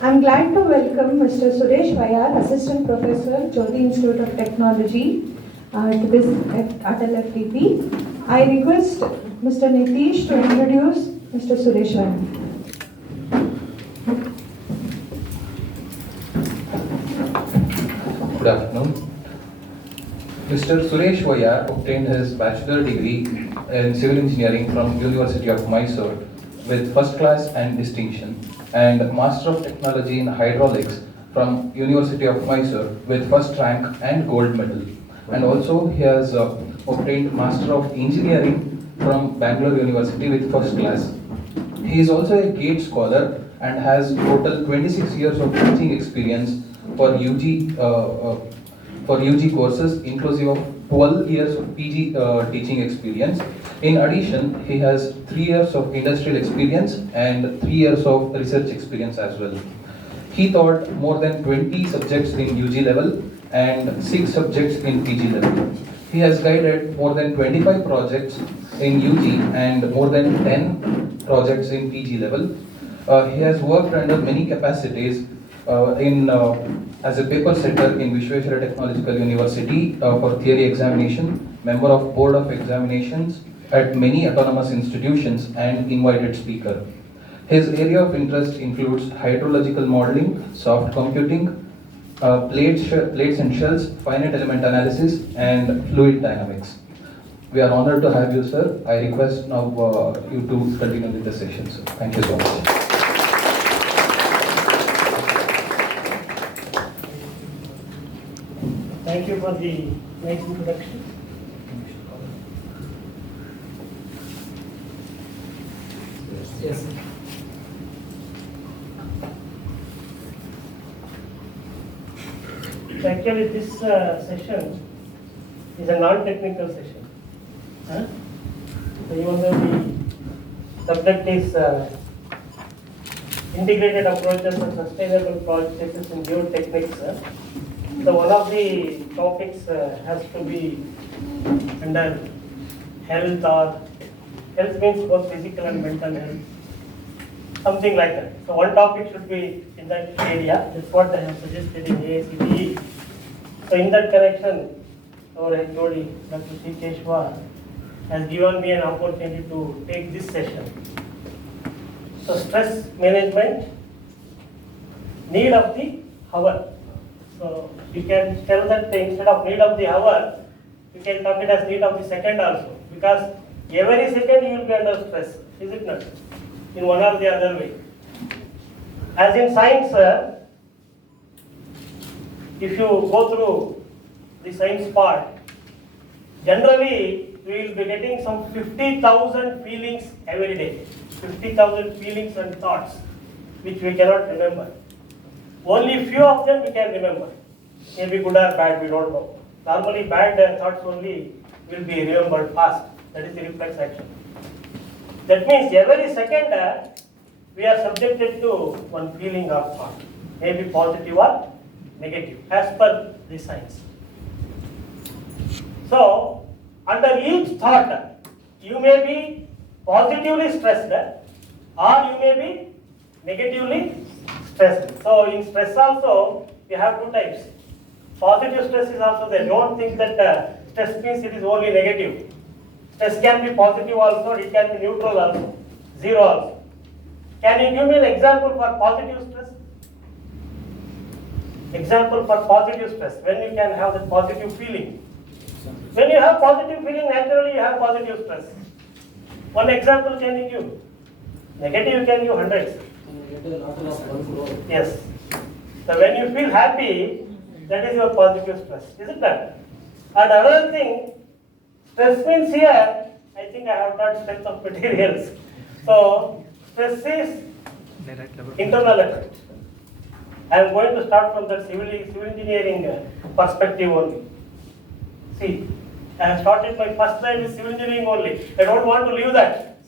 I'm glad to welcome Mr. Suresh Vayar, Assistant Professor, Jyoti Institute of Technology to this at LFTP. I request Mr. Nitish to introduce Mr. Suresh Vayar. Good afternoon. Mr. Suresh Vayar obtained his bachelor degree in civil engineering from University of Mysore with first class and distinction, and Master of Technology in Hydraulics from University of Mysore with first rank and gold medal. And also he has obtained Master of Engineering from Bangalore University with first class. He is also a GATE scholar and has total 26 years of teaching experience for UG courses, inclusive of 12 years of PG teaching experience. In addition, he has 3 years of industrial experience and 3 years of research experience as well. He taught more than 20 subjects in UG level and 6 subjects in PG level. He has guided more than 25 projects in UG and more than 10 projects in PG level. He has worked under many capacities as a paper setter in Vishweshwara Technological University for theory examination, member of Board of Examinations at many autonomous institutions, and invited speaker. His area of interest includes hydrological modeling, soft computing, plates and shells, finite element analysis, and fluid dynamics. We are honored to have you, sir. I request now you to continue with the session, sir. Thank you so much. Thank you for the nice introduction. Yes. Actually, this session is a non-technical session. So even though the subject is integrated approaches and sustainable processes in geotechnics, so one of the topics has to be under health, or health means both physical and mental health, something like that. So one topic should be in that area. That's what I have suggested in AICTE. So in that connection, our HOD, Dr.SreeKeshava, has given me an opportunity to take this session. So stress management, need of the hour. So you can tell that instead of need of the hour, you can term it as need of the second also, because every second you will be under stress, is it not? In one or the other way. As in science, if you go through the science part, generally we will be getting some 50,000 feelings every day, 50,000 feelings and thoughts which we cannot remember. Only few of them we can remember. Maybe good or bad, we don't know. Normally bad thoughts only will be remembered fast. That is the reflex action. That means every second we are subjected to one feeling or thought, maybe positive or negative, as per the science. So, under each thought, you may be positively stressed or you may be negatively stressed. So, in stress also, we have two types. Positive stress is also there. Don't think that stress means it is only negative. Stress can be positive also, it can be neutral also, zero also. Can you give me an example for positive stress? Example for positive stress, when you can have that positive feeling. When you have positive feeling, naturally you have positive stress. One example can you give? Negative you can give hundreds. Yes. So when you feel happy, that is your positive stress, isn't that? And another thing, stress means here, I think I have taught strength of materials. So, stress is internal effect. I am going to start from the civil engineering perspective only. See, I have started my first slide with civil engineering only. I don't want to leave that,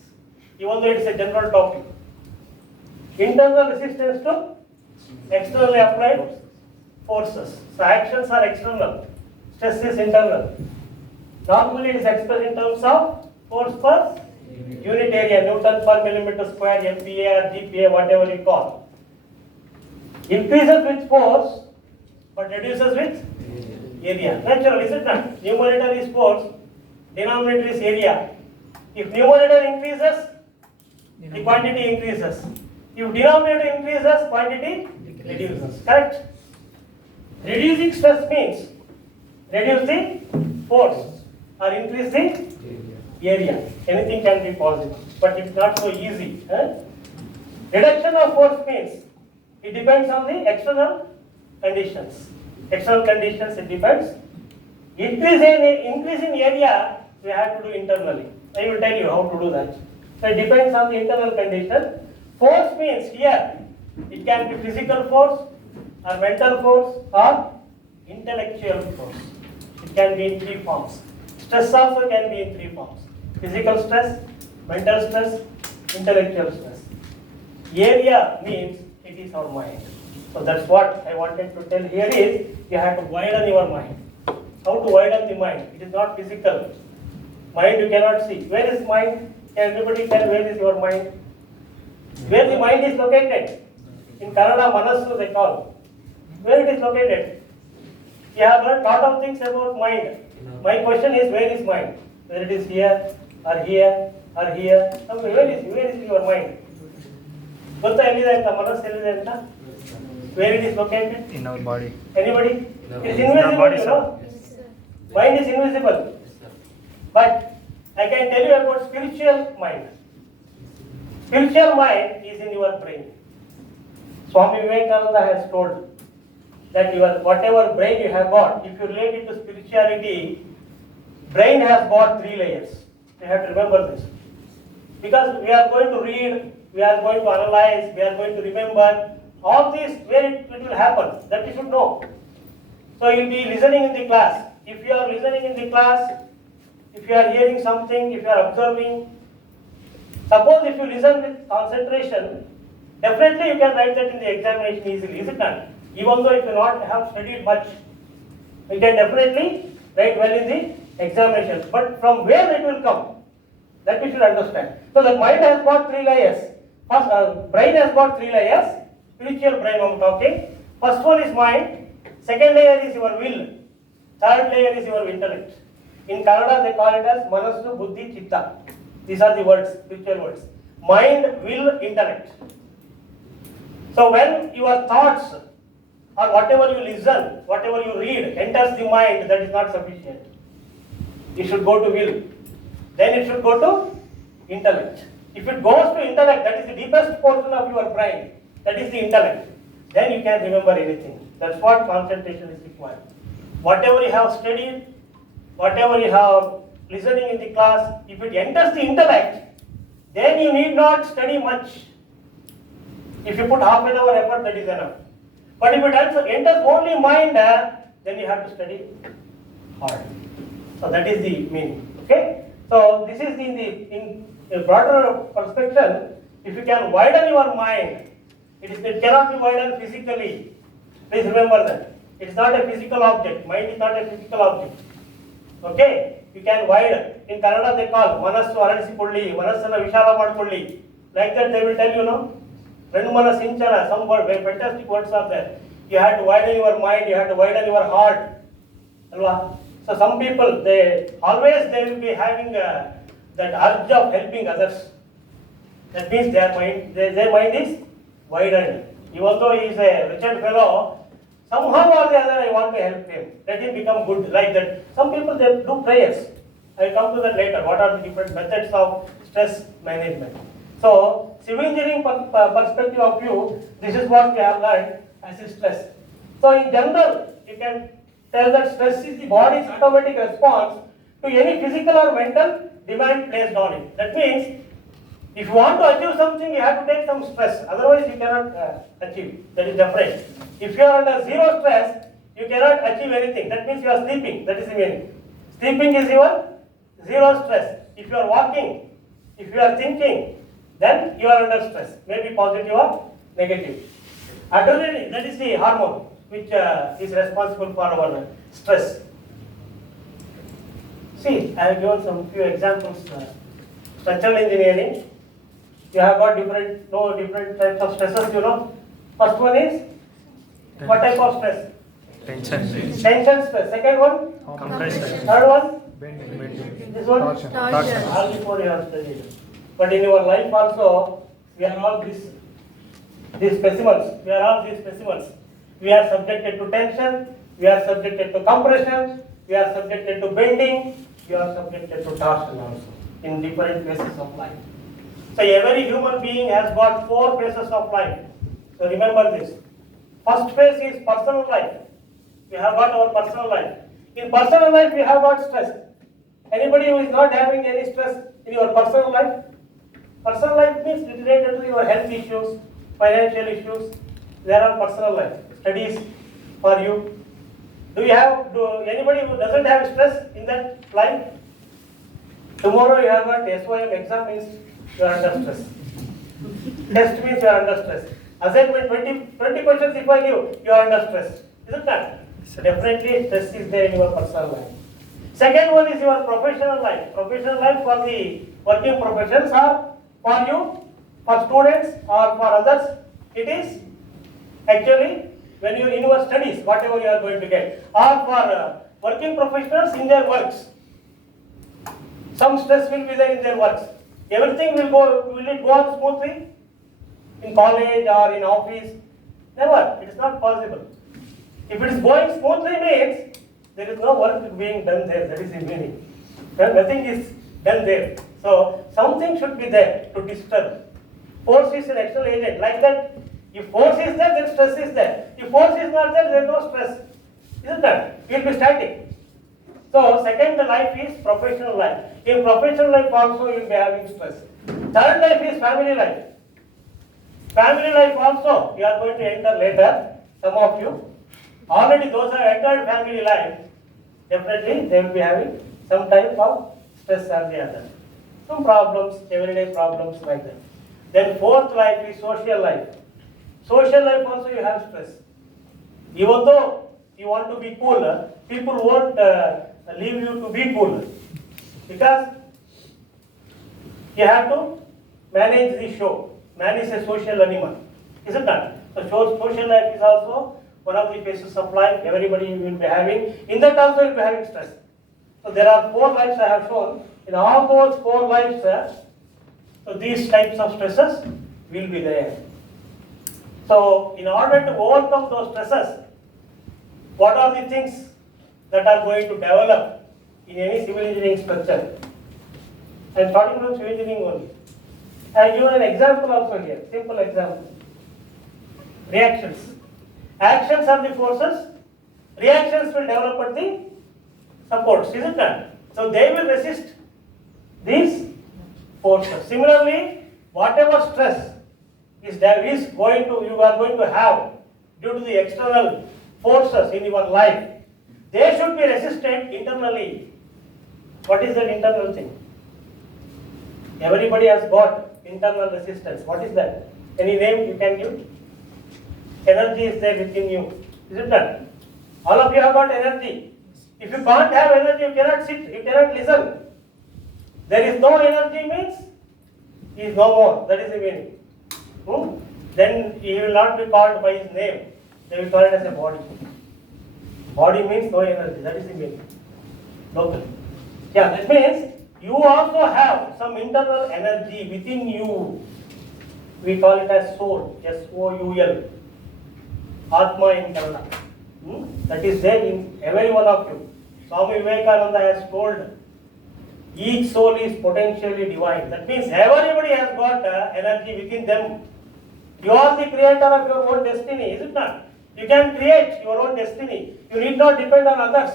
even though it is a general topic. Internal resistance to externally applied forces. So, actions are external, stress is internal. Normally it is expressed in terms of force per unit area, Newton per millimeter square, MPa or GPa, whatever you call. Increases with force, but reduces with area. Natural, is it not? Numerator is force, denominator is area. If numerator increases, the quantity increases. If denominator increases, quantity reduces. Correct? Reducing stress means reduce the force or increase the area. Anything can be positive, but it's not so easy. Reduction of force means it depends on the external conditions. External conditions, it depends. Increase in area, we have to do internally. I will tell you how to do that. So it depends on the internal condition. Force means here, it can be physical force or mental force or intellectual force. It can be in three forms. Stress also can be in three forms. Physical stress, mental stress, intellectual stress. Area means it is our mind. So that's what I wanted to tell here is you have to widen your mind. How to widen the mind? It is not physical. Mind you cannot see. Where is mind? Can everybody tell where is your mind? Where the mind is located? In Kannada, Manassu they call. Where it is located? You have learned lot of things about mind. My question is where is mind? Whether it is here or here or here. Where is your mind? ಗೊತ್ತಾ ಎಲ್ಲಿದೆ ಅಂತ ಮನಸ್ಸು ಎಲ್ಲಿದೆ ಅಂತ where it is located in our body. Anybody? No. It is In our invisible, body, you sir. know. Mind is invisible. But I can tell you about spiritual mind. Spiritual mind is in your brain. Swami Vivekananda has told that your whatever brain you have got, if you relate it to spirituality, brain has got 3 layers. You have to remember this. Because we are going to read, we are going to analyze, we are going to remember, all this where it will happen, that you should know. So you will be listening in the class. If you are listening in the class, if you are hearing something, if you are observing, suppose if you listen with concentration, definitely you can write that in the examination easily, is it not? Even though if you not have studied much, you can definitely write well in the examination. But from where it will come, that we should understand. So the mind has got 3 layers. First, brain has got 3 layers. Spiritual brain I am talking. First one is mind. Second layer is your will. Third layer is your intellect. In Kannada they call it as Manassu, Buddhi, Chitta. These are the words, spiritual words. Mind, will, intellect. So when your thoughts or whatever you listen, whatever you read enters the mind, that is not sufficient. It should go to will. Then it should go to intellect. If it goes to intellect, that is the deepest portion of your brain, that is the intellect, then you can remember anything. That's what concentration is required. Whatever you have studied, whatever you have listening in the class, if it enters the intellect, then you need not study much. If you put half an hour effort, that is enough. But if it enters only mind, then you have to study hard. So that is the meaning. Okay? So this is in a broader perspective. If you can widen your mind, it cannot be widened physically. Please remember that. It is not a physical object. Mind is not a physical object. Okay? You can widen. In Kannada they call Manassu Aransikolli, Manassana Vishala Madkolli. Like that they will tell you, no? Renumana Sinchana, some word, very fantastic words are there. You have to widen your mind, you have to widen your heart. Alva? So some people, they will be having that urge of helping others. That means their mind is widened. Even though he is a wretched fellow, somehow or the other I want to help him. Let him become good, like that. Some people they do prayers. I will come to that later. What are the different methods of stress management? So, civil engineering perspective of view, this is what we have learned as a stress. So in general, you can tell that stress is the body's automatic response to any physical or mental demand placed on it. That means, if you want to achieve something, you have to take some stress. Otherwise, you cannot achieve. That is different. If you are under zero stress, you cannot achieve anything. That means you are sleeping. That is the meaning. Sleeping is your zero stress. If you are walking, if you are thinking, then you are under stress. Maybe positive or negative. Adrenaline, that is the hormone which is responsible for our stress. See, I have given some few examples. Structural engineering, you have got different types of stresses, you know. First one is What type of stress? Tension. Tension stress. Second one? Compression. Third one? Bending. This one? Torsion. All before you have studied. But in your life also, we are all these specimens. We are all these specimens. We are subjected to tension. We are subjected to compression. We are subjected to bending. We are subjected to torsion also in different phases of life. So every human being has got 4 phases of life. So remember this. First phase is personal life. We have got our personal life. In personal life, we have got stress. Anybody who is not having any stress in your personal life? Personal life means related to your health issues, financial issues. There are personal life. Studies for you. Do anybody who doesn't have stress in that life? Tomorrow you have got SOM exam means you are under stress. Test means you are under stress. Assignment 20 questions if I give, you are under stress. Isn't that? So definitely stress is there in your personal life. Second one is your professional life. Professional life for the working professions or for you, for students or for others. It is actually when you are in your studies, whatever you are going to get. Or for working professionals in their works. Some stress will be there in their works. Everything will it go on smoothly? In college or in office? Never. It is not possible. If it is going smoothly means there is no work being done there. That is the meaning. Then nothing is done there. So something should be there to disturb. Force is an external agent. Like that, if force is there, then stress is there. If force is not there, there is no stress. Isn't that? You will be static. So second life is professional life. In professional life also you will be having stress. Third life is family life. Family life also you are going to enter later. Some of you already those who have entered family life, definitely they will be having some type of stress or the other. Some problems, everyday problems like that. Then fourth life is social life. Social life also you have stress. Even though you want to be cool, people won't leave you to be cool because you have to manage the show. Man is a social animal, isn't that? So social life is also one of the phases of life everybody will be having. In that also you will be having stress. So there are 4 lives I have shown. In all those 4 lives, so these types of stresses will be there. So in order to overcome those stresses, what are the things that are going to develop in any civil engineering structure? I am starting from civil engineering only. I have given an example also here, simple example. Reactions. Actions are the forces, reactions will develop at the supports, isn't it? So they will resist these forces. Similarly, whatever stress you are going to have due to the external forces in your life, they should be resisted internally. What is that internal thing? Everybody has got internal resistance. What is that? Any name you can give? Energy is there within you. Isn't that? All of you have got energy. If you can't have energy, you cannot sit, you cannot listen. There is no energy means he is no more. That is the meaning. Then he will not be called by his name. They will call it as a body. Body means no energy. That is the meaning. Local. Yeah, that means you also have some internal energy within you. We call it as soul. S-O-U-L. Atma in Kannada. That is there in every one of you. Swami Vivekananda has told each soul is potentially divine. That means everybody has got energy within them. You are the creator of your own destiny, is it not? You can create your own destiny. You need not depend on others.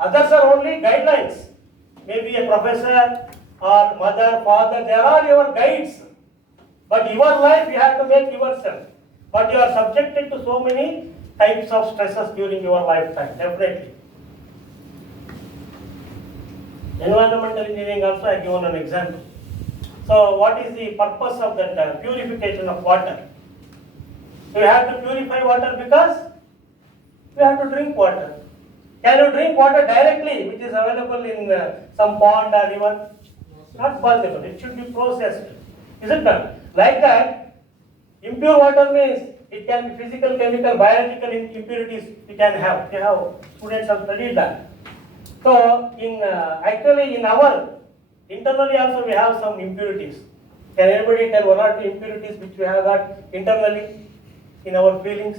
Others are only guidelines. Maybe a professor or mother, father, they are all your guides. But your life you have to make yourself. But you are subjected to so many types of stresses during your lifetime, definitely. Environmental engineering also I have given an example. So what is the purpose of that purification of water? So you have to purify water because you have to drink water. Can you drink water directly which is available in some pond or river? Not possible. It should be processed. Isn't it? Like that, impure water means It can be physical, chemical, biological impurities we can have. We have students have studied that. So actually in our internally also we have some impurities. Can anybody tell one or two impurities which we have got internally in our feelings?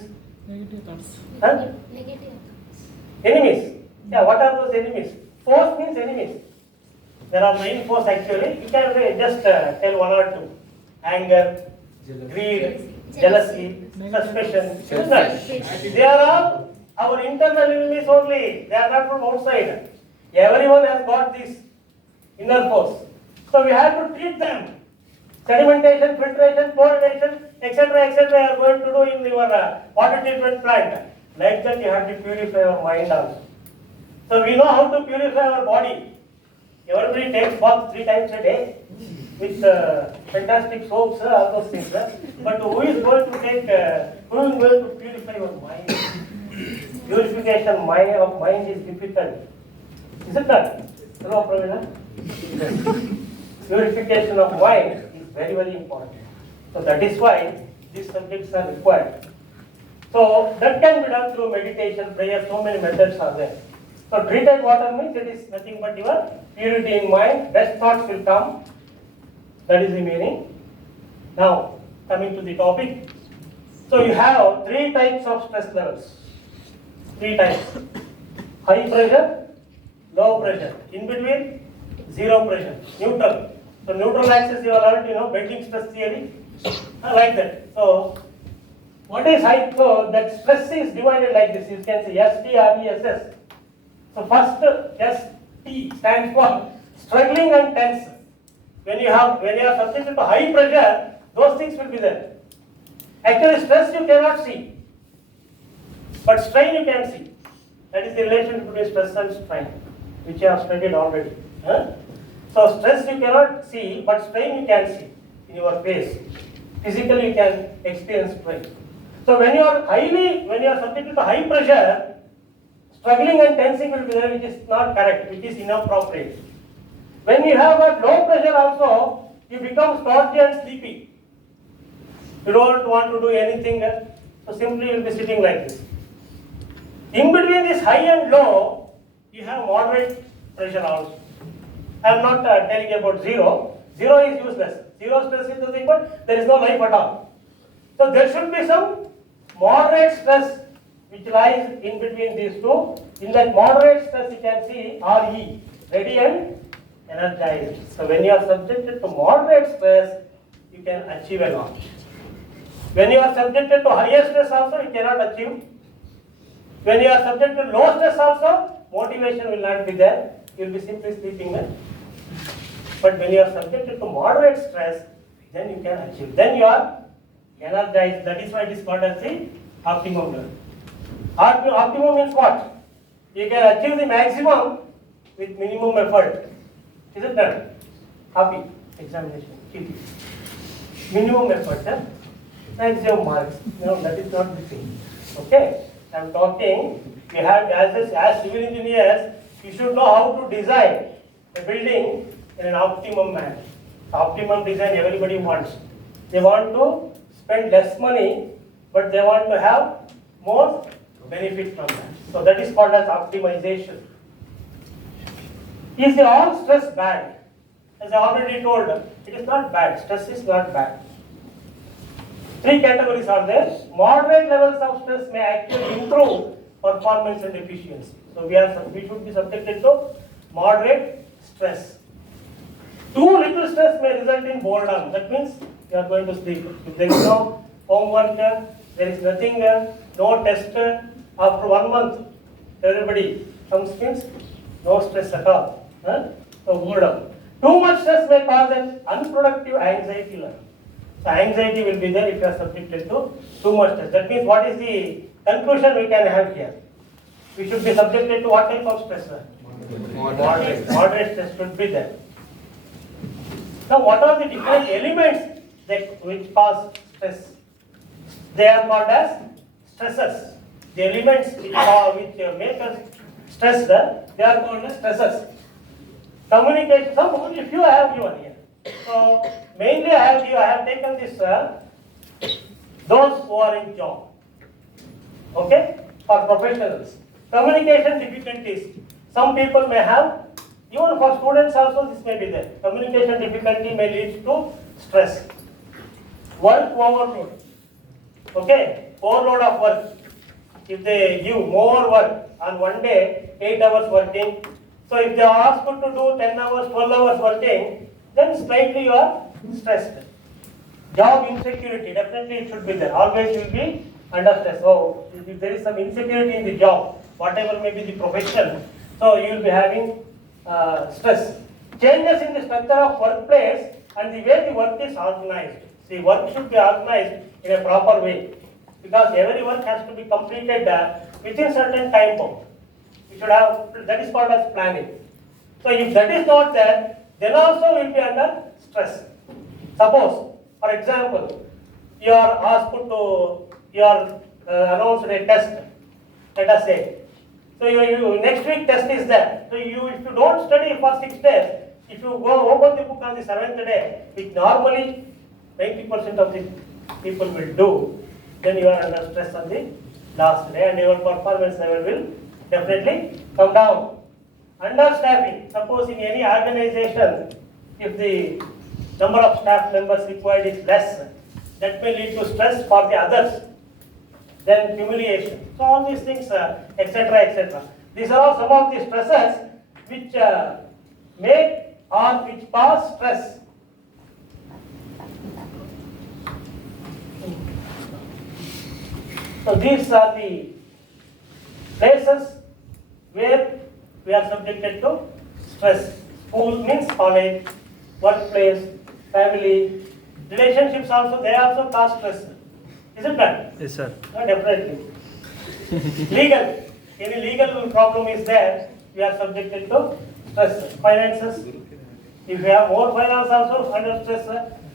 Negative thoughts. Huh? Negative. Enemies. Yeah, what are those enemies? Force means enemies. There are many force actually. You can just tell one or two. Anger, greed, jealousy, suspicion. Isn't that? They are all our internal enemies only. They are not from outside. Everyone has got this inner force. So we have to treat them. Sedimentation, filtration, chlorination, etc. are going to do in your water treatment plant. Like that you have to purify your mind also. So we know how to purify our body. Everybody takes bath 3 times a day with fantastic soaps, all those things. But who is going to purify your mind? Purification of mind is difficult. Is it not? Hello, Pravina? Purification of mind is very, very important. So that is why these subjects are required. So that can be done through meditation, prayer, so many methods are there. So treated water means it is nothing but your purity in mind, best thoughts will come. That is the meaning. Now, coming to the topic. So you have 3 types of stress levels. 3 types. High pressure, low pressure. In between, zero pressure, neutral. So neutral axis you have learned, bending stress theory. Like that. So what is high? So that stress is divided like this. You can say ST, So first ST stands for struggling and tense. When you are subjected to high pressure, those things will be there. Actually stress you cannot see, but strain you can see. That is the relation between stress and strain, which you have studied already. So stress you cannot see, but strain you can see in your face. Physically you can experience strain. So when you are subjected to high pressure, struggling and tensing will be there, which is not correct, which is inappropriate. When you have got low pressure also, you become stodgy and sleepy. You don't want to do anything, so simply you will be sitting like this. In between this high and low, you have moderate pressure also. I am not telling about zero. Zero is useless. Zero stress is nothing but there is no life at all. So there should be some moderate stress which lies in between these two. In that moderate stress you can see RE, ready and energized. So when you are subjected to moderate stress, you can achieve a lot. When you are subjected to higher stress also, you cannot achieve. When you are subjected to low stress also, motivation will not be there. You will be simply sleeping there. But when you are subjected to moderate stress, then you can achieve. Then you are energized. That is why it is called as the optimum level. Optimum means what? You can achieve the maximum with minimum effort. Is it done? Copy. Examination. Keep it. Minimum effort. Maximum marks. No, that is not the thing. Okay? I am talking, we have as civil engineers, you should know how to design a building in an optimum manner. Optimum design everybody wants. They want to spend less money, but they want to have more benefit from that. So that is called as optimization. Is all stress bad? As I already told, it is not bad. Stress is not bad. 3 categories are there. Moderate levels of stress may actually improve performance and efficiency. So we should be subjected to moderate stress. Too little stress may result in boredom. That means you are going to sleep. If there is no homework, there is nothing, no test. After 1 month, everybody comes means no stress at all. So boredom. Too much stress may cause an unproductive anxiety level. So anxiety will be there if you are subjected to too much stress. That means what is the conclusion we can have here? We should be subjected to what type of stress? Moderate stress should be there. Now what are the different elements which cause stress? They are called as stressors. The elements which make us stressed, they are called as stressors. Communication, only a few I have given here. So mainly I have taken this those who are in job. Okay, for professionals. Communication difficulties. Some people may have, even for students also this may be there. Communication difficulty may lead to stress. Work overload. Okay, overload of work. If they give more work on one day, 8 hours working. So if they are asked to do 10 hours, 12 hours working, then slightly you are stressed. Job insecurity, definitely it should be there. Always you will be under stress. So if there is some insecurity in the job, whatever may be the profession, so you will be having stress. Changes in the structure of workplace and the way the work is organized. See, work should be organized in a proper way because every work has to be completed within certain time bound. You should have, that is called as planning. So if that is not there, then also will be under stress. Suppose, for example, you are asked to, you are announced a test, let us say. So you next week test is there. So if you don't study for 6 days, if you go open the book on the 7th day, which normally 90% of the people will do, then you are under stress on the last day and your performance level will definitely come down. Understaffing. Suppose in any organization, if the number of staff members required is less, that may lead to stress for the others. Then humiliation. So all these things, etc., etc. These are all some of the stresses which make or which cause stress. So these are the places where we are subjected to stress. School means college, workplace, family, relationships also, they also cause stress. Isn't that? Yes, sir. Definitely. Legal. Any legal problem is there, we are subjected to stress. Finances. If you have more finance also under stress,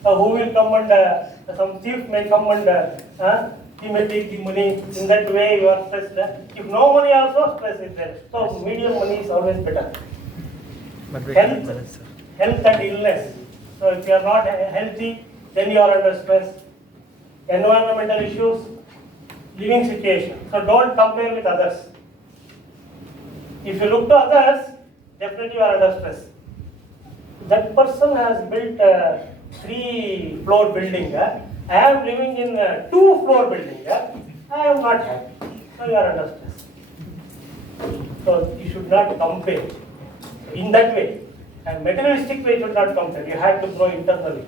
who will come and some thief may come and he may take the money. In that way you are stressed. If no money also, stress is there. So medium money is always better. But we Health. cannot manage, sir. Health and illness. So if you are not healthy, then you are under stress. Environmental issues, living situation. So don't compare with others. If you look to others, definitely you are under stress. That person has built a 3-floor building. I am living in a 2-floor building. I am not happy. So you are under stress. So you should not compare in that way. And materialistic way you should not compare. You have to grow internally.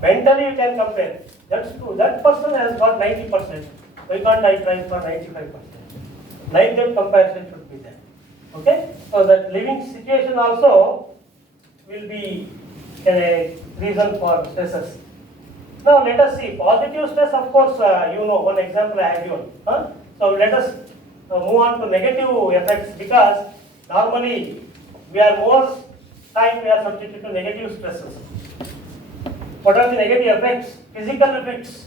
Mentally you can compare. That's true. That person has got 90%. Why can't I try for 95%? Like that comparison should be there. Okay? So that living situation also will be a reason for stresses. Now let us see. Positive stress, of course, you know, one example I have given. So let us move on to negative effects because normally we are more time we are subjected to negative stresses. What are the negative effects? Physical effects.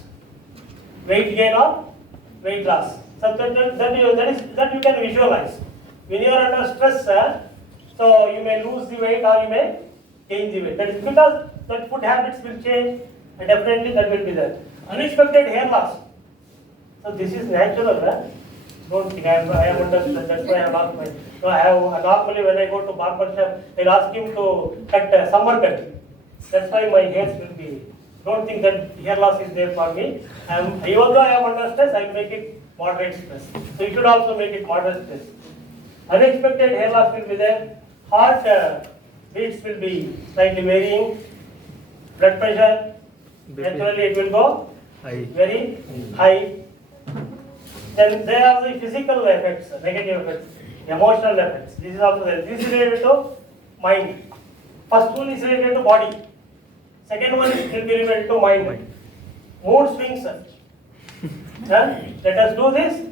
Weight gain or weight loss. So that you can visualize. When you are under stress, so you may lose the weight or you may gain the weight. That is because that food habits will change and definitely that will be there. Unexpected hair loss. So this is natural. Don't think I am under stress. That's why I have lost my. No, I have normally when I go to barber shop, I'll ask him to cut summer cut. That's why my hairs will be. Don't think that hair loss is there for me. Even though I am under stress, I will make it moderate stress. So you should also make it moderate stress. Unexpected hair loss will be there. Heart beats will be slightly varying. Blood pressure, naturally it will go very high. Then there are the physical effects, negative effects, emotional effects. This is also there. This is related to mind. First one is related to body. Second one will be related to mind. Mood swings. Let us do this.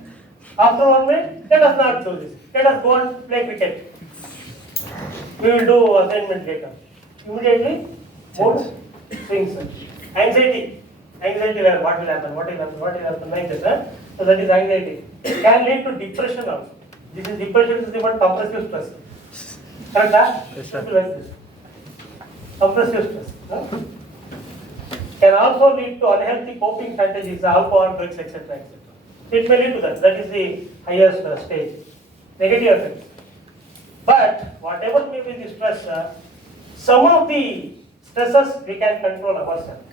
After 1 minute, let us not do this. Let us go and play cricket. We will do assignment later. Immediately, mood swings. Anxiety. Anxiety level. What will happen? What will happen? What will happen? Like this. So that is anxiety. It can lead to depression also. This is depression is the word compressive stress. Correct? Yes, sir. Like this. Compressive stress. can also lead to unhealthy coping strategies, alcohol, drugs, etc. etc. It may lead to that. That is the highest stage, negative effects. But whatever may be the stress, some of the stresses we can control ourselves.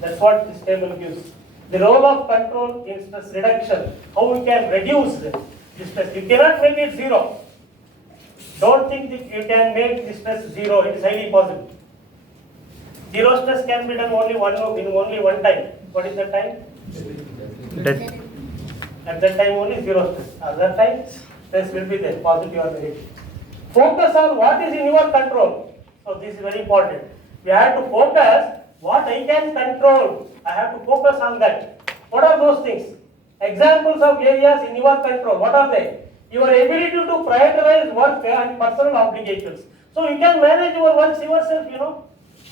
That's what this table gives. The role of control in stress reduction, how we can reduce the stress. You cannot make it zero. Don't think that you can make the stress zero. It is highly possible. Zero stress can be done only only one time. What is that time? Death. At that time only zero stress. At that time, stress will be there, positive or negative. Focus on what is in your control. So this is very important. We have to focus what I can control. I have to focus on that. What are those things? Examples of areas in your control. What are they? Your ability to prioritize work and personal obligations. So you can manage your works yourself,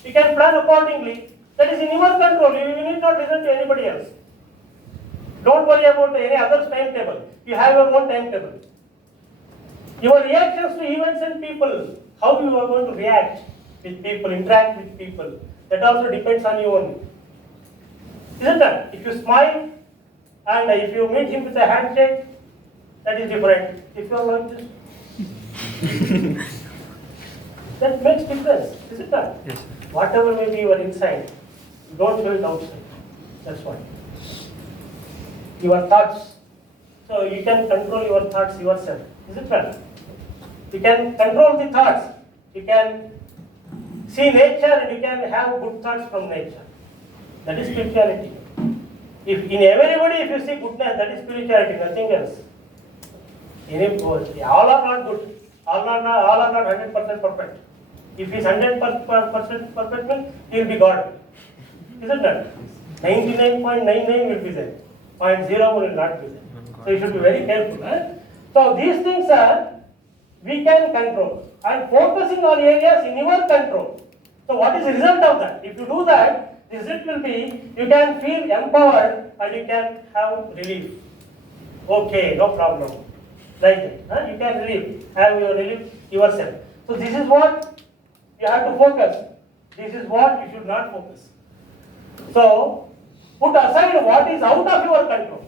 You can plan accordingly. That is in your control. You need not listen to anybody else. Don't worry about any other timetable. You have your own timetable. Your reactions to events and people, how you are going to react with people, interact with people, that also depends on you only. Isn't that? If you smile and if you meet him with a handshake, that is different. If you are like this, that makes difference, isn't that? Yes. Whatever may be your inside, don't show it outside. That's why. Your thoughts. So you can control your thoughts yourself. Is it right? You can control the thoughts. You can see nature and you can have good thoughts from nature. That is spirituality. If in everybody, if you see goodness, that is spirituality, nothing else. All are not good. All are not 100% perfect. If he is 100% perfect, he will be God. Isn't that? 99.99 will be there. 0.0 will not be there. So you should be very careful. So these things are, we can control. And focusing on areas in your control. So what is the result of that? If you do that, the result will be, you can feel empowered and you can have relief. Okay, no problem. Like that. You can have your relief yourself. So this is what you have to focus. This is what you should not focus. So, put aside what is out of your control.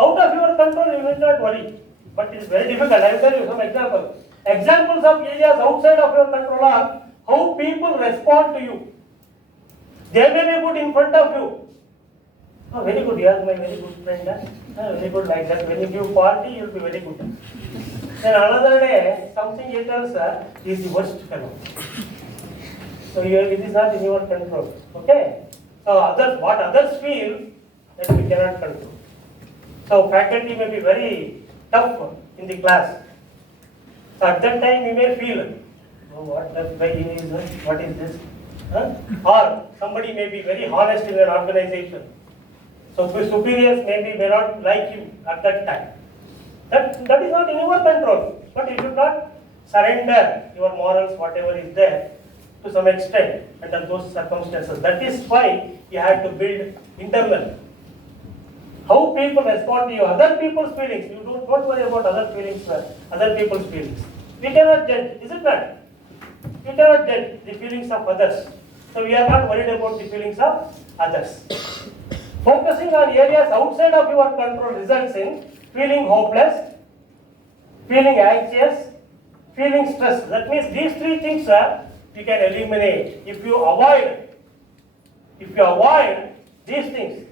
Out of your control, you will not worry. But it is very difficult. I will tell you some examples. Examples of areas outside of your control are how people respond to you. They may be good in front of you. Oh, very good. You are my very good friend. Very good like that. When you give party, you will be very good. Then another day, something he tells is the worst fellow. So it is not in your control. Okay? So what others feel, that we cannot control. So faculty may be very tough in the class. So at that time you may feel, oh, what is this? Or somebody may be very honest in an organization. So superiors may not like you at that time. That is not in your control. But you should not surrender your morals, whatever is there, to some extent under those circumstances. That is why you have to build internal. How people respond to you, other people's feelings. You don't worry about other feelings, other people's feelings. We cannot judge, is it not? We cannot judge the feelings of others. So we are not worried about the feelings of others. Focusing on areas outside of your control results in feeling hopeless, feeling anxious, feeling stressed. That means these three things you can eliminate. If you avoid these things,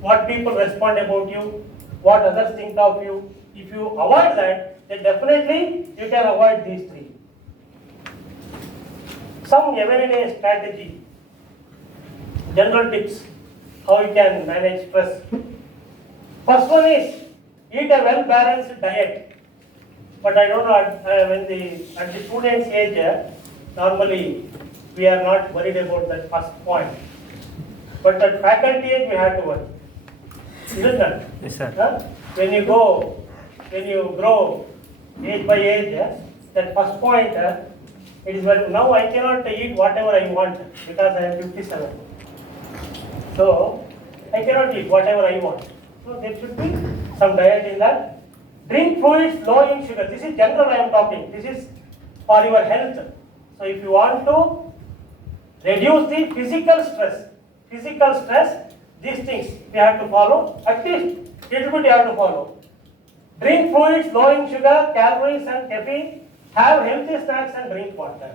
what people respond about you, what others think of you, if you avoid that, then definitely you can avoid these three. Some everyday strategy, general tips, how you can manage stress. First one is, eat a well-balanced diet. But I don't know, at the student's age, normally we are not worried about that first point. But at faculty age, we have to worry. Isn't that? Yes, sir. When you grow age by age, that first point, it is well, now I cannot eat whatever I want because I am 57. So, I cannot eat whatever I want. So, there should be some diet in that. Drink fluids low in sugar. This is general I am talking. This is for your health. So, if you want to Reduce the physical stress. Physical stress, these things we have to follow. At least little bit you have to follow. Drink fluids low in sugar, calories and caffeine. Have healthy snacks and drink water.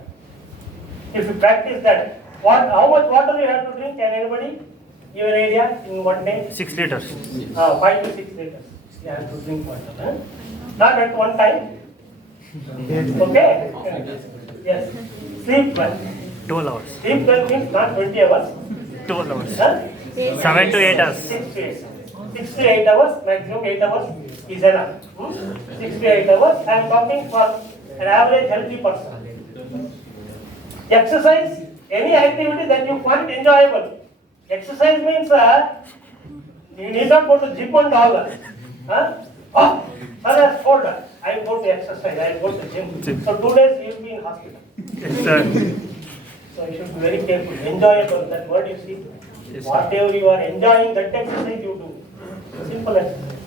If you practice that, how much water you have to drink? Can anybody give an idea in one day? 6 liters. 5 to 6 liters. You have to drink water. Huh? Not at one time. Okay? Yes. Sleep well. 12 hours. Sleep well means not 20 hours. 12 hours. Huh? 7 to 8 hours. 6 to 8 hours, maximum 8 hours is enough. 6 to 8 hours. I am talking for an average healthy person. Exercise, any activity that you find enjoyable. Exercise means you need not go to gym and all that. Oh, son has told us, I will go to exercise, I will go to gym. So 2 days you will be in hospital. Yes, sir. So you should be very careful. Enjoyable, that word you see. Yes, Whatever you are enjoying, that exercise you do. Simple exercise.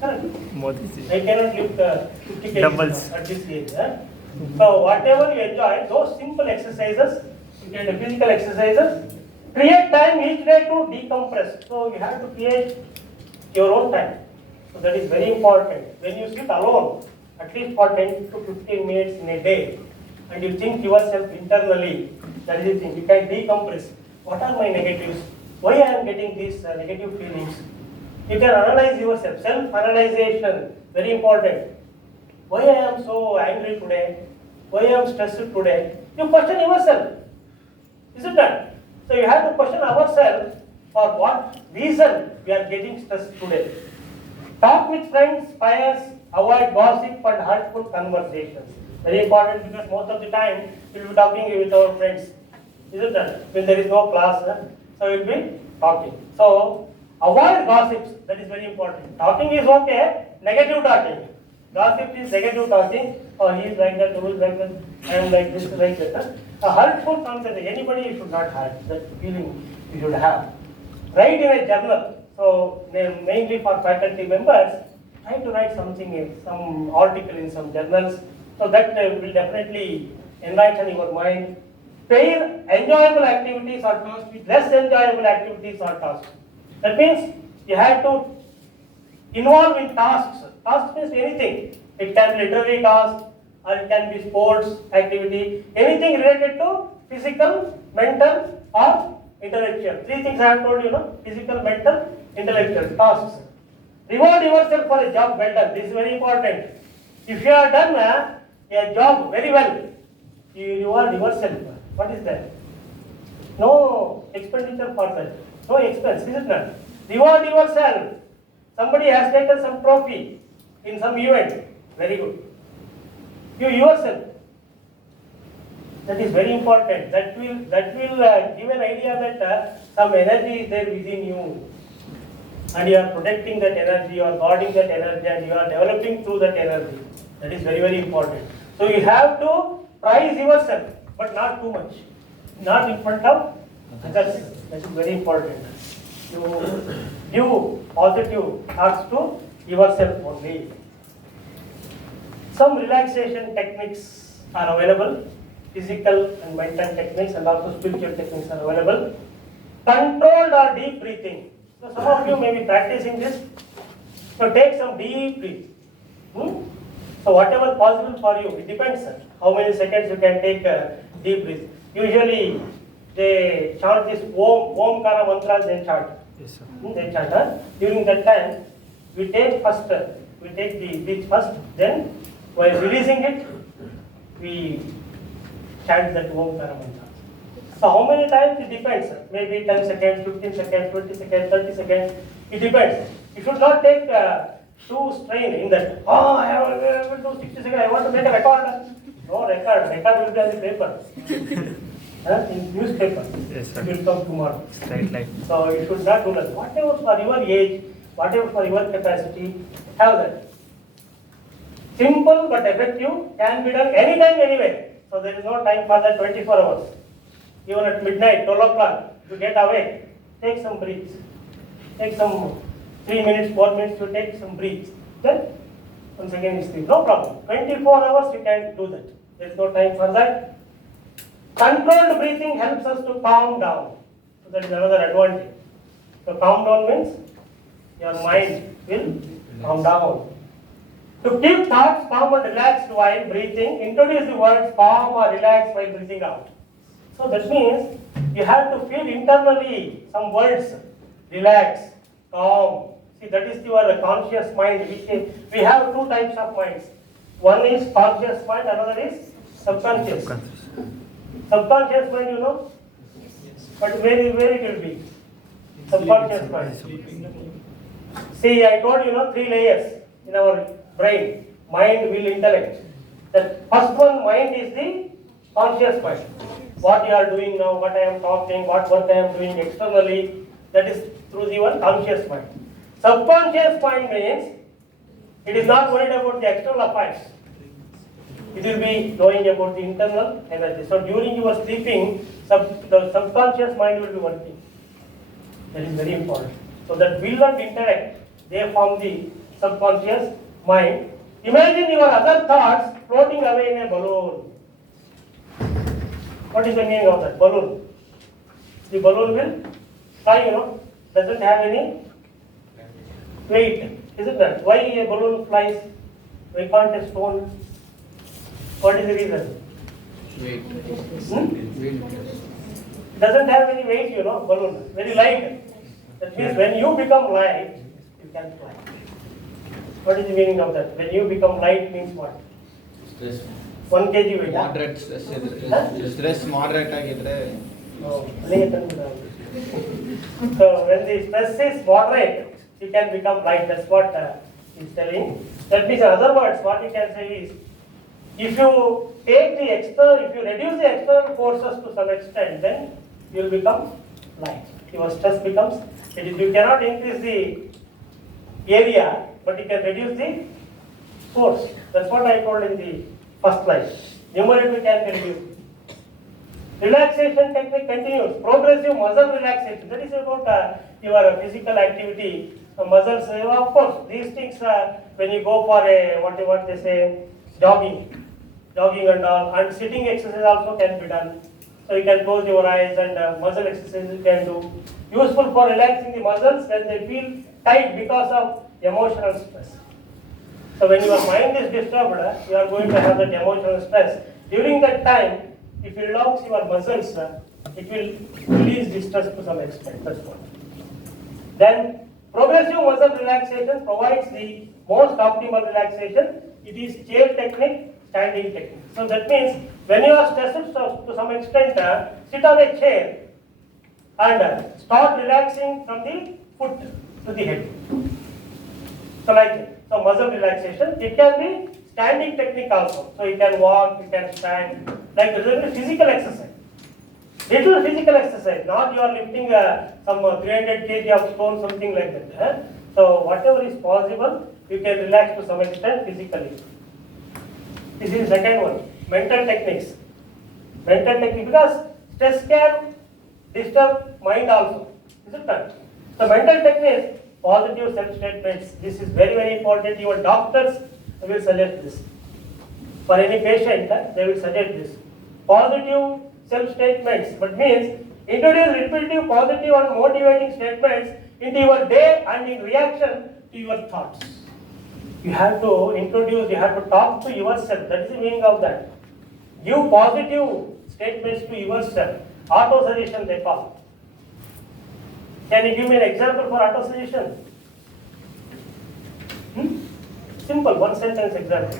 Correct? Modi ji. I cannot lift 50 kg Dumbbells. at this age. So whatever you enjoy, those simple exercises, you can do physical exercises. Create time each day to decompress. So you have to create your own time. So that is very important. When you sit alone, at least for 10 to 15 minutes in a day, and you think yourself internally, that is the thing. You can decompress. What are my negatives? Why I am getting these negative feelings? You can analyze yourself. Self-analyzation, very important. Why I am so angry today? Why I am stressed today? You question yourself. Isn't that? So you have to question ourselves for what reason we are getting stressed today. Talk with friends, peers, avoid gossip and hurtful conversations. Very important because most of the time we will be talking with our friends. Isn't that? When there is no class, so we will be talking. So avoid gossips. That is very important. Talking is okay. Negative talking. Gossip is negative talking. Oh, he is like that, who is like that, I am like this, like that. A hurtful conversation. Anybody you should not have. That feeling you should have. Write in a journal. So mainly for faculty members, try to write something in some article in some journals. So that will definitely enlighten your mind. Pair enjoyable activities or tasks with less enjoyable activities or tasks. That means you have to involve in tasks. Tasks means anything. It can be literary task or it can be sports activity. Anything related to physical, mental or intellectual. 3 things I have told you, physical, mental, intellectual tasks. Reward yourself for a job well done. This is very important. If you have done a job very well, you reward yourself. What is that? No expenditure for that. No expense, is it not? Reward yourself. Somebody has taken some trophy in some event. Very good. You yourself. That is very important. That will give an idea that some energy is there within you. And you are protecting that energy, you are guarding that energy, and you are developing through that energy. That is very, very important. So you have to prize yourself, but not too much. Not in front of others. That is very important. You give positive thoughts to yourself only. Some relaxation techniques are available. Physical and mental techniques and also spiritual techniques are available. Controlled or deep breathing. So some of you may be practicing this. So take some deep breath. So whatever possible for you, it depends how many seconds you can take deep breath. Usually they chant this Omkara mantras, they chant. Yes, sir. They chant. During that time, we take the breath first, then while releasing it, we chant that Omkara mantra. So how many times it depends. Maybe 10 seconds, 15 seconds, 20 seconds, 30 seconds. It depends. You should not take too strain in that. Oh, I have to do 60 seconds. I want to make a record. No record. Record will be on the paper. In newspaper. Yes, sir. It will come tomorrow. Straight line. So you should not do that. Whatever for your age, whatever for your capacity, have that. Simple but effective, can be done anytime, anywhere. So there is no time for that 24 hours. Even at midnight, 12 o'clock, to get awake, take some breaths. Take some 3 minutes, 4 minutes, you take some breaths. Then, once again you sleep. No problem. 24 hours you can do that. There is no time for that. Controlled breathing helps us to calm down. So that is another advantage. So calm down means your mind will calm down. To keep thoughts calm and relaxed while breathing, introduce the words calm or relax while breathing out. So that means you have to feel internally some words, relax, calm. See, that is your conscious mind. We have two types of minds. One is conscious mind, another is subconscious. Subconscious mind, you know, but where it will be? Subconscious mind. See, I told you, three layers in our brain: mind, will, intellect. The first one, mind, is the conscious mind. What you are doing now, what I am talking, what work I am doing externally, that is through your conscious mind. Subconscious mind means it is not worried about the external affairs. It will be knowing about the internal energy. So during your sleeping, the subconscious mind will be working. That is very important. So that will and intellect, they form the subconscious mind. Imagine your other thoughts floating away in a balloon. What is the meaning of that? Balloon. The balloon will fly, doesn't have any weight. Isn't that? Why a balloon flies? Why can't a stone? What is the reason? Weight. It doesn't have any weight, balloon. Very light. That means when you become light, you can fly. What is the meaning of that? When you become light means what? Stress. 1 kg weight. Moderate stress. Stress moderate ಆಗಿದ್ರೆ. No. So when the stress is moderate, you can become light. That's what he's telling. That means in other words, what you can say is, if you reduce the external forces to some extent, then you will become light. Your stress becomes, you cannot increase the area, but you can reduce the force. That's what I told in the first slide. Numerator can reduce. Relaxation technique continues. Progressive muscle relaxation. That is about your physical activity. Muscles, of course, these things, when you go for what they say, jogging and all, and sitting exercise also can be done. So you can close your eyes and muscle exercises you can do. Useful for relaxing the muscles when they feel tight because of emotional stress. So when your mind is disturbed, you are going to have that emotional stress. During that time, if you relax your muscles, it will release the stress to some extent. That's one. Then progressive muscle relaxation provides the most optimal relaxation. It is chair technique, standing technique. So that means when you are stressed to some extent, sit on a chair and start relaxing from the foot to the head. So muscle relaxation. It can be standing technique also. So you can walk, you can stand. Like there is physical exercise. Little physical exercise. Not you are lifting some 300 kg of stone, something like that. So whatever is possible, you can relax to some extent physically. This is the second one. Mental techniques. Mental technique, because stress can disturb mind also. Isn't it? So mental techniques, positive self-statements. This is very, very important. Your doctors will suggest this. For any patient, they will suggest this. Positive self-statements, but means introduce repetitive, positive and motivating statements into your day and in reaction to your thoughts. You have to talk to yourself. That is the meaning of that. Give positive statements to yourself. Auto-suggestion they call. Can you give me an example for auto-suggestion? Simple, one sentence example.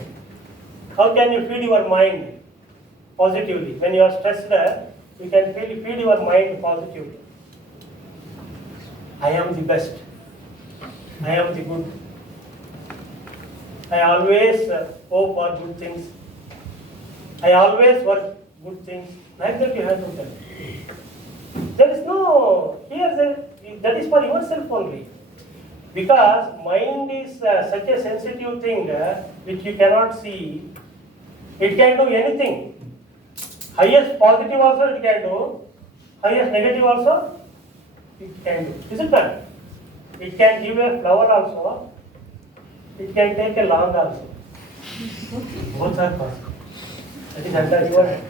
How can you feed your mind positively? When you are stressed, you can feed your mind positively. I am the best. I am the good. I always hope for good things. I always work good things. Like that you have to tell. There is no, that is for yourself only. Because mind is such a sensitive thing which you cannot see. It can do anything. Highest positive also it can do. Highest negative also it can do. Isn't that? It can give a flower also. It can take a long also. Both are possible. That is under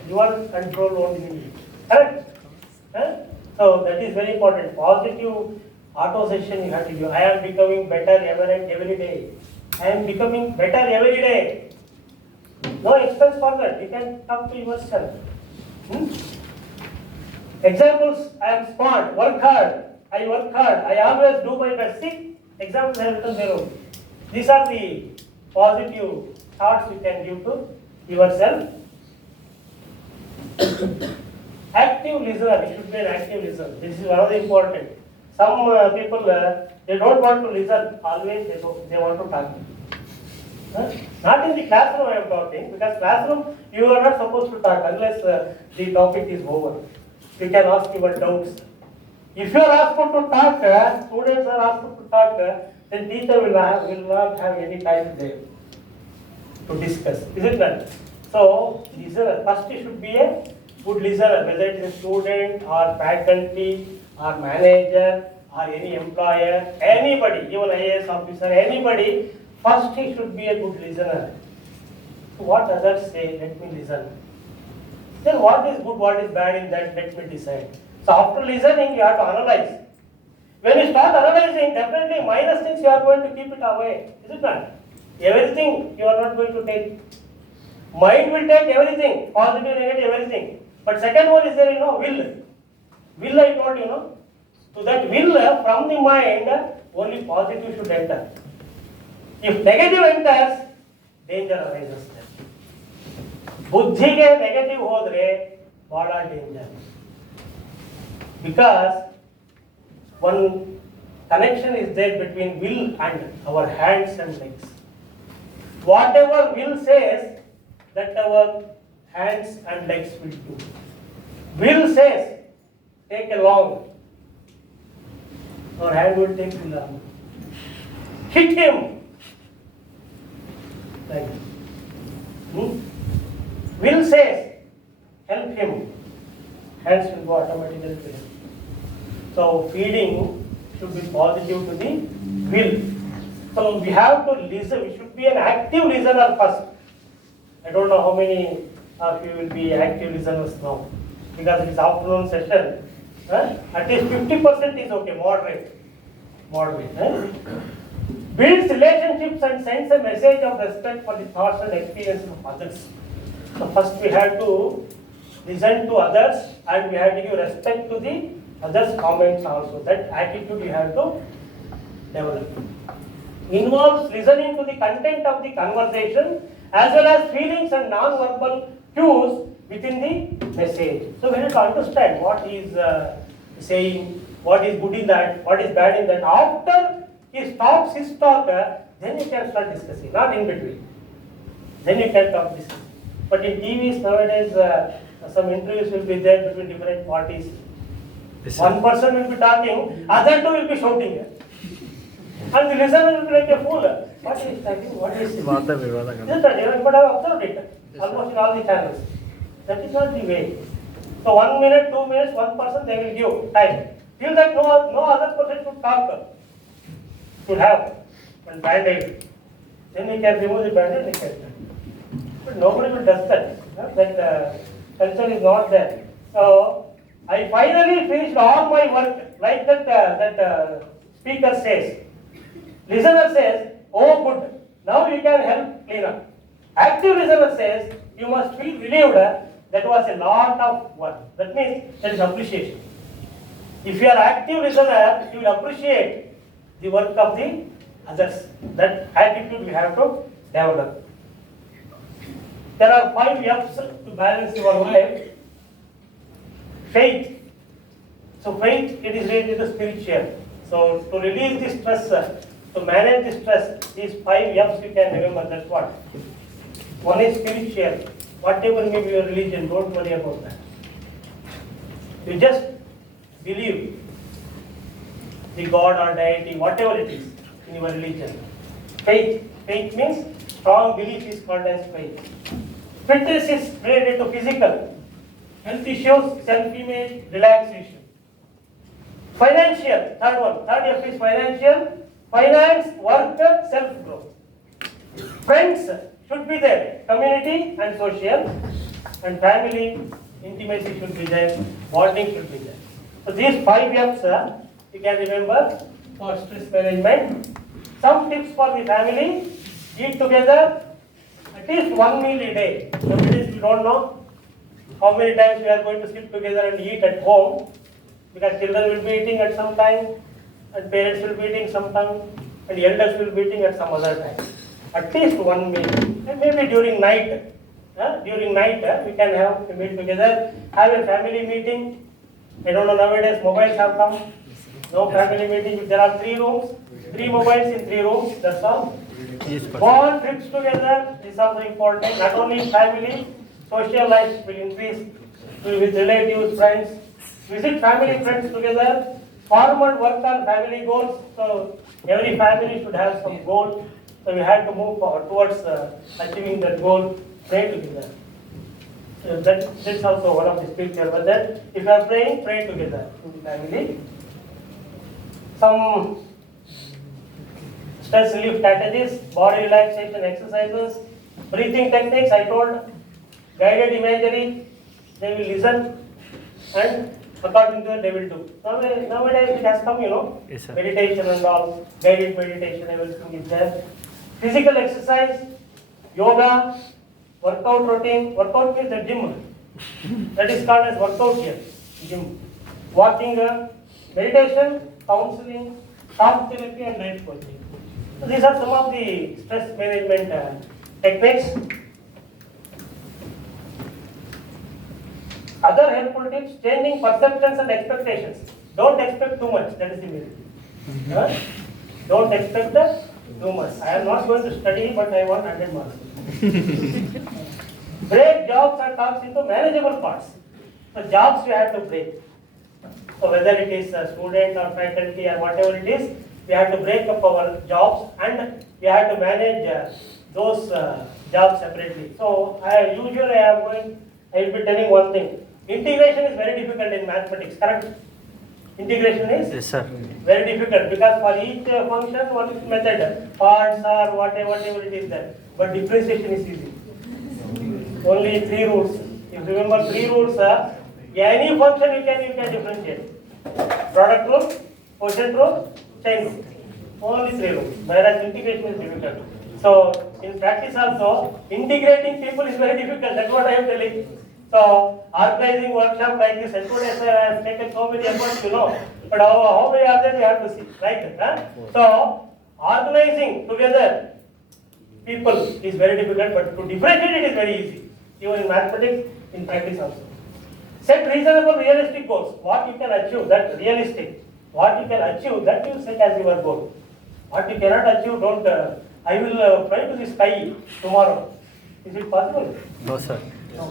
your control only. Correct? Huh? So that is very important. Positive auto session you have to do. I am becoming better every day. I am becoming better every day. No expense for that. You can talk to yourself. Examples: I am smart, work hard. I work hard. I always do my best. See, examples I have written there only. These are the positive thoughts you can give to yourself. Active listener. You should be an active listener. This is very important. Some people they don't want to listen. Always they want to talk. Not in the classroom I am talking, because classroom you are not supposed to talk unless the topic is over. You can ask your doubts. If you are asked to talk, students are asked to talk, then teacher will not have any time there to discuss. Is it not? So, listener, first you should be a good listener, whether it is a student or faculty or manager or any employer, anybody, even IAS officer, anybody, first he should be a good listener. So what others say, let me listen. Then what is good, what is bad in that, let me decide. So after listening, you have to analyze. When you start analyzing, definitely minus things you are going to keep it away. Is it not? Everything you are not going to take. Mind will take everything, positive, negative, everything. But second one is there, will. Will I told you, So that will from the mind, only positive should enter. If negative enters, danger arises there. Buddhige negative hodre, bada danger. Because one connection is there between will and our hands and legs. Whatever will says, that our hands and legs will do. Will says, take a long. Our hand will take the long. Hit him. Like that. Will says, help him. Hands will go automatically to him. So feeding should be positive to the will. So we have to listen. We should be an active listener first. I don't know how many of you will be active listeners now, because it is afternoon session. At least 50% is okay. Moderate. Builds relationships and sends a message of respect for the thoughts and experiences of others. So first we have to listen to others, and we have to give respect to the others' comments also. That attitude you have to develop. Involves listening to the content of the conversation as well as feelings and non-verbal cues within the message. So we have to understand what he is saying, what is good in that, what is bad in that. After he stops his talk, then you can start discussing, not in between. Then you can talk discuss. But in TVs nowadays, some interviews will be there between different parties. One person will be talking, other two will be shouting. And the listener will be like a fool. What is talking? What is it? But I have observed it almost in all the channels. That is not the way. So 1 minute, 2 minutes, one person they will give time. Till that no other person should talk. Should have one band-aid. Then he can remove the band-aid, he can. But nobody will does that. That culture is not there. So I finally finished all my work, like that speaker says. Listener says, oh good, now you can help clean up. Active listener says, you must feel relieved, that was a lot of work. That means there is appreciation. If you are active listener, you will appreciate the work of the others. That attitude we have to develop. There are 5 F's to balance your life. Faith. So faith, it is related to spiritual. So to release the stress, to manage the stress, these 5 F's you can remember. That's what. One is spiritual. Whatever may be your religion, don't worry about that. You just believe the God or deity, whatever it is in your religion. Faith. Faith means strong belief is called as faith. Fitness is related to physical. Health issues, self-image, relaxation. Financial, third one. Third F is financial. Finance, work, self-growth. Friends should be there. Community and social. and family intimacy should be there, bonding should be there. So these 5 F's you can remember for stress management. Some tips for the family: eat together at least 1 meal a day. Nowadays we don't know how many times we are going to sit together and eat at home, because children will be eating at some time and parents will be eating some time and elders will be eating at some other time. At least 1 meal, and maybe during night. We can have a meal together, have a family meeting. I don't know, nowadays mobiles have come. No family meeting. If there are 3 rooms, 3 mobiles in 3 rooms, that's all. Go on trips together is also important. Not only family, social life will increase with relatives, friends. Visit family, friends together. Form and work on family goals. So every family should have some goal. So we have to move forward towards achieving that goal. Pray together. That's also one of the scripture. But then, if you are praying, pray together in the family. Some stress relief strategies, body relaxation exercises, breathing techniques. I told, guided imagery. They will listen, and according to that they will do. Nowadays it has come, Yes, sir. meditation and all, guided meditation, everything is there. Physical exercise, yoga, workout routine. Workout means the gym. That is called as workout here, gym. Walking, meditation, counseling, talk therapy and life coaching. So these are some of the stress management techniques. Other helpful tips: changing perceptions and expectations. Don't expect too much. That is the main. Don't expect too much. I am not going to study, but I want 100 marks. Break jobs and tasks into manageable parts. So jobs we have to break. So whether it is a student or faculty or whatever it is, we have to break up our jobs and we have to manage those jobs separately. So I will be telling one thing. Integration is very difficult in mathematics, correct? Integration is Yes, sir. very difficult, because for each function one method, parts or whatever it is there. But differentiation is easy. Only 3 rules. If you remember 3 rules, any function you can differentiate. Product rule, quotient rule, chain rule. Only 3 rules. Whereas integration is difficult. So in practice also, integrating people is very difficult. That's what I am telling. So organizing workshop like this, I have taken so many efforts, but how many are there we have to see, right? So organizing together people is very difficult, but to differentiate it is very easy. Even in mathematics, in practice also. Set reasonable, realistic goals. What you can achieve, that realistic. What you can achieve, that you set as your goal. What you cannot achieve, don't. I will fly to the sky tomorrow. Is it possible? No, sir. No.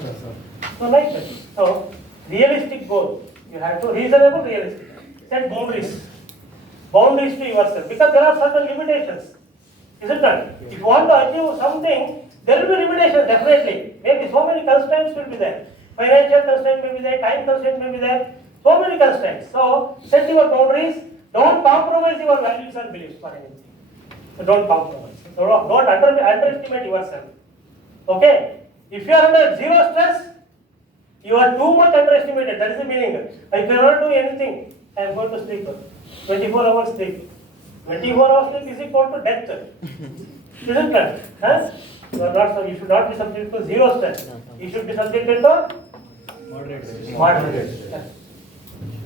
So like that. So realistic goal. You have to reasonable, realistic. Set boundaries. Boundaries to yourself, because there are certain limitations. Isn't it? If you want to achieve something, there will be limitations, definitely. Maybe so many constraints will be there. Financial constraints may be there, time constraints may be there, so many constraints. So set your boundaries, don't compromise your values and beliefs for anything. So don't compromise. So don't underestimate yourself. Okay? If you are under zero stress, you are too much underestimated. That is the meaning. I cannot do anything. I am going to sleep. 24 hours sleep. 24 hours sleep is equal to death. Isn't it? Huh? You should not be subject to zero stress. You should be subjected to moderate.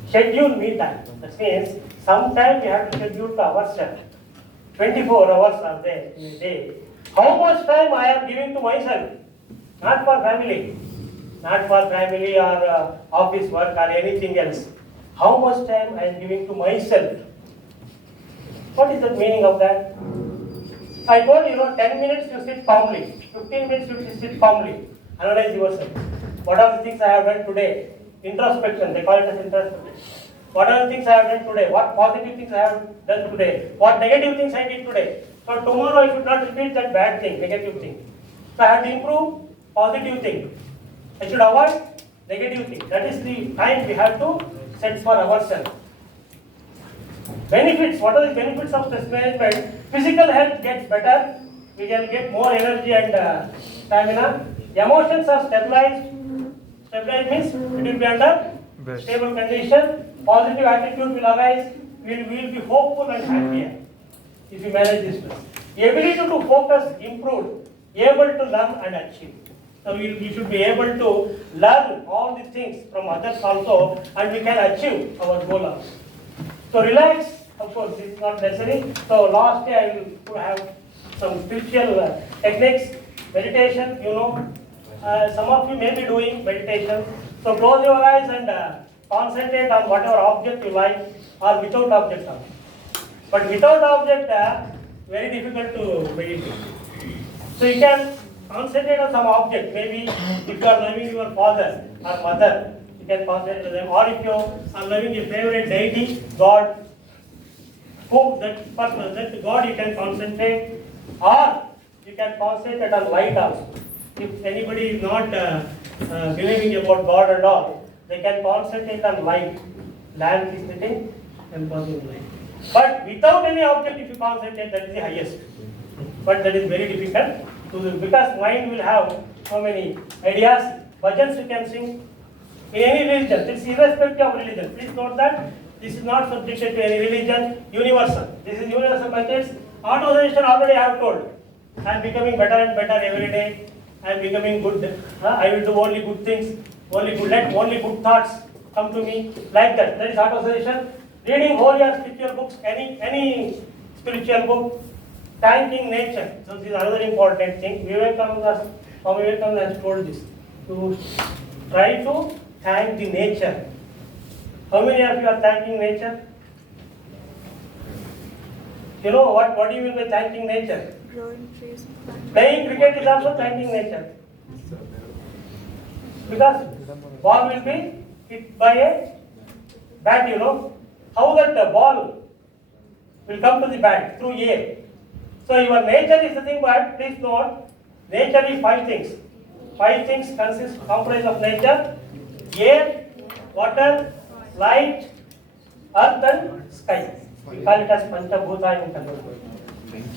Schedule me time. That means sometime we have to schedule to ourselves. 24 hours are there in a day. How much time I am giving to myself? Not for family. Not for family or office work or anything else. How much time I am giving to myself? What is the meaning of that? I told you, 10 minutes you sit calmly, 15 minutes you sit calmly, analyze yourself. What are the things I have done today? Introspection, they call it as introspection. What are the things I have done today? What positive things I have done today? What negative things I did today? So tomorrow I should not repeat that bad thing, negative thing. So I have to improve positive thing. I should avoid negative thing. That is the time we have to set for ourselves. Benefits, what are the benefits of stress management? Physical health gets better, we can get more energy and stamina. Emotions are stabilized, Stabilized means it will be under Best. stable condition. Positive attitude will arise. We will be hopeful and happier if you manage this well. Ability to focus improved. Able to learn and achieve. So we should be able to learn all these things from others also, and we can achieve our goal also. So relax. Of course, this is not necessary. So last day I will have some spiritual techniques, meditation. You know, some of you may be doing meditation. So close your eyes and concentrate on whatever object you like, or without object also. But without object, very difficult to meditate. So you can concentrate on some object. Maybe if you are loving your father or mother, you can concentrate on them. Or if you are loving your favorite deity, God, who that person, that God you can concentrate. Or you can concentrate on light also. If anybody is not believing about God and all, they can concentrate on light. Lamp is sitting and concentrate light. But without any object, if you concentrate, that is the highest. But that is very difficult to do, because mind will have so many ideas. Bhajans you can sing in any religion. This is irrespective of religion. Please note that this is not subjected to any religion. Universal. This is universal methods. Auto-suggestion already I have told. I am becoming better and better every day. I am becoming good. I will do only good things. Let only good thoughts come to me. Like that. That is auto-suggestion. Reading holy or spiritual books, any spiritual book. Thanking nature. So this is another important thing. Vivekananda has told this. To try to thank the nature. How many of you are thanking nature? You know what do you mean by thanking nature? Growing trees and plants. Playing cricket is also thanking nature. Because ball will be hit by a bat, you know. How that ball will come to the bat? Through air. So your nature is the thing, but please note, nature is 5 things. 5 things comprise of nature: air, water, light, earth and sky. We call it as Panchabhuta in Kannada.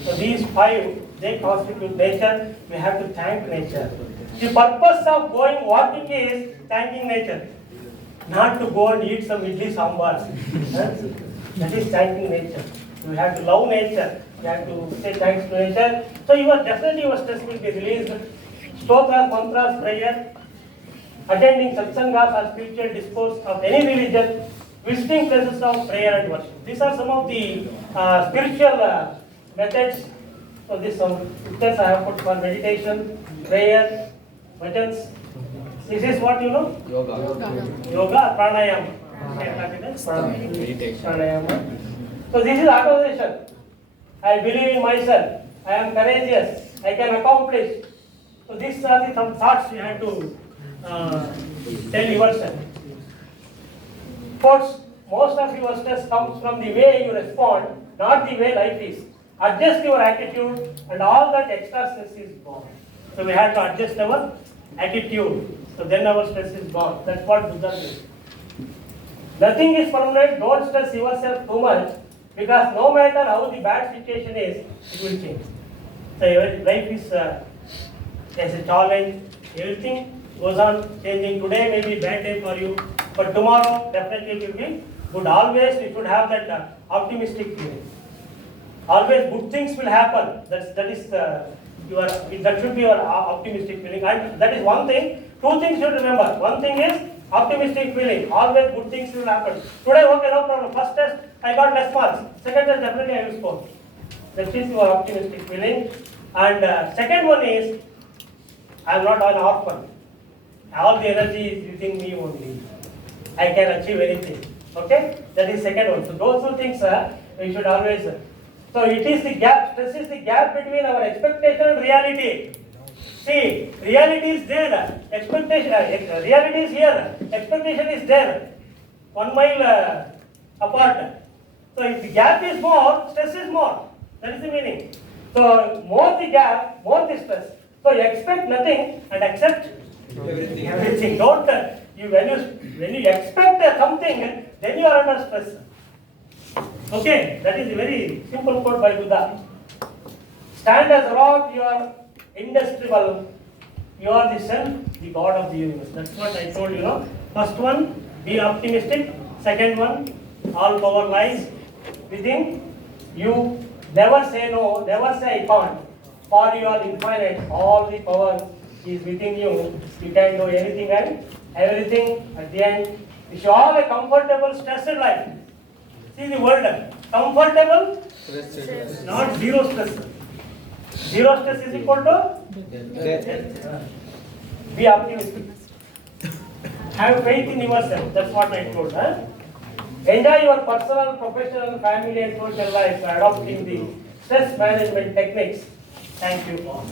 So these 5, they constitute nature. We have to thank nature. The purpose of going walking is thanking nature. Not to go and eat some idli sambar. That is thanking nature. You have to love nature. You have to say thanks to nature. So definitely your stress will be released. Stotras, mantras, prayer, attending satsangas or spiritual discourse of any religion, visiting places of prayer and worship. These are some of the spiritual methods. So this some pictures I have put for meditation, prayer, bhajans. This is what you know? Yoga, pranayama. Meditation. Pranayama. So this is auto-suggestion. I believe in myself. I am courageous. I can accomplish. So these are some thoughts you have to tell yourself. Of most of your stress comes from the way you respond, not the way life is. Adjust your attitude and all that extra stress is gone. So we have to adjust our attitude. So then our stress is gone. That's what Buddha says. Nothing is permanent. Don't stress yourself too much, because no matter how the bad situation is, it will change. So life is there's a challenge. Everything goes on changing. Today may be bad day for you, but tomorrow definitely will be good. Always you should have that optimistic feeling. Always good things will happen. That should be your optimistic feeling. And that is one thing. 2 things you should remember. One thing is optimistic feeling. Always good things will happen. Today, okay, no problem. First test, I got less marks. Second test, definitely I will score. That is your optimistic feeling. And second one is, I am not an orphan. All the energy is within me only. I can achieve anything. Okay? That is second one. So those 2 things we should always. So it is the gap. Stress is the gap between our expectation and reality. See, reality is there. Expectation. Reality is here. Expectation is there. 1 mile apart. So if the gap is more, stress is more. That is the meaning. So more the gap, more the stress. So you expect nothing and accept everything. Don't when you expect something, then you are under stress. Okay, that is a very simple quote by Buddha. Stand as rock, you are indestructible. You are the self, the God of the universe. That's what I told you. No? First one, be optimistic. Second one, all power lies within you. Never say no. Never say I can't. For you are infinite. All the power is within you. You can do anything and everything. At the end, you should have a comfortable, stressed life. See the word comfortable, not zero stress. Zero stress is equal to be optimistic. Have faith in yourself. That's what I told. Enjoy your personal, professional, family, and social life by adopting the stress management techniques. Thank you all.